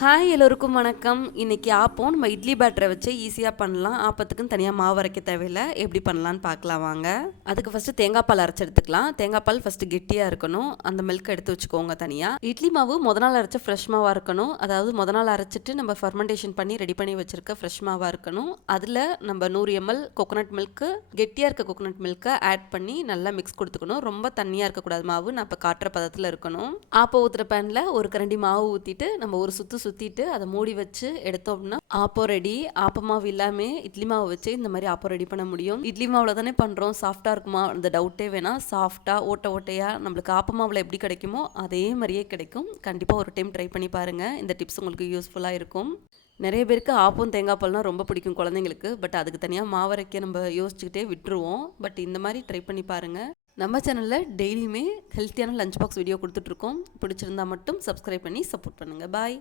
Hi எல்லோருக்கும் வணக்கம். இன்றைக்கி ஆப்பம். நம்ம இட்லி பேட்டரை வச்சு ஈஸியாக பண்ணலாம். ஆப்பத்துக்குன்னு தனியாக மாவு அரைக்க தேவையில்லை. எப்படி பண்ணலான்னு பார்க்கலாம் வாங்க. அதுக்கு ஃபஸ்ட்டு தேங்காய் பால் அரைச்சி எடுத்துக்கலாம். தேங்காய் பால் ஃபஸ்ட்டு கெட்டியாக இருக்கணும். அந்த மில்க் எடுத்து வச்சுக்கோங்க தனியாக இட்லி மாவு முத நாள் அரைச்ச ஃப்ரெஷ் மாவாக இருக்கணும். அதாவது முத நாள் அரைச்சிட்டு நம்ம ஃபர்மெண்டேஷன் பண்ணி ரெடி பண்ணி வச்சுருக்க ஃப்ரெஷ் மாவாக இருக்கணும். அதில் நம்ம நூறு எம்எல் கோகோனட் மில்க்கு கெட்டியாக இருக்க கோகோனட் மில்க்கை ஆட் பண்ணி நல்லா மிக்ஸ் கொடுத்துக்கணும். ரொம்ப தண்ணியாக இருக்கக்கூடாது மாவு. நான் இப்போ காட்டுற பதத்தில் இருக்கணும். ஆப்போ ஊற்றுற பேனில் ஒரு கரண்டி மாவு ஊற்றிட்டு நம்ம ஒரு சுற்று சுற்றிட்டு அதை மூடி வச்சு எடுத்தோம்னா ஆப்போ ரெடி. ஆப்ப மாவு இல்லாமல் இட்லி மாவு வச்சு இந்த மாதிரி ஆப்போ ரெடி பண்ண முடியும். இட்லி மாவில் தானே பண்ணுறோம் சாஃப்டாக இருக்குமா? அந்த டவுட்டே வேணாம். சாஃப்டாக ஓட்ட ஓட்டையாக நம்மளுக்கு ஆப்ப மாவில் எப்படி கிடைக்குமோ அதே மாதிரியே கிடைக்கும். கண்டிப்பாக ஒரு டைம் ட்ரை பண்ணி பாருங்கள் இந்த டிப்ஸ் உங்களுக்கு யூஸ்ஃபுல்லாக இருக்கும். நிறைய பேருக்கு ஆப்பம் தேங்காய் பால்னால் ரொம்ப பிடிக்கும் குழந்தைங்களுக்கு. பட் அதுக்கு தனியாக மாவரைக்க நம்ம யோசிச்சுக்கிட்டே விட்டுருவோம். பட் இந்த மாதிரி ட்ரை பண்ணி பாருங்கள் நம்ம சேனலில் டெய்லியுமே ஹெல்த்தியான லஞ்ச் பாக்ஸ் வீடியோ கொடுத்துட்ருக்கோம் பிடிச்சிருந்தா மட்டும் சப்ஸ்கிரைப் பண்ணி சப்போர்ட் பண்ணுங்கள் பாய்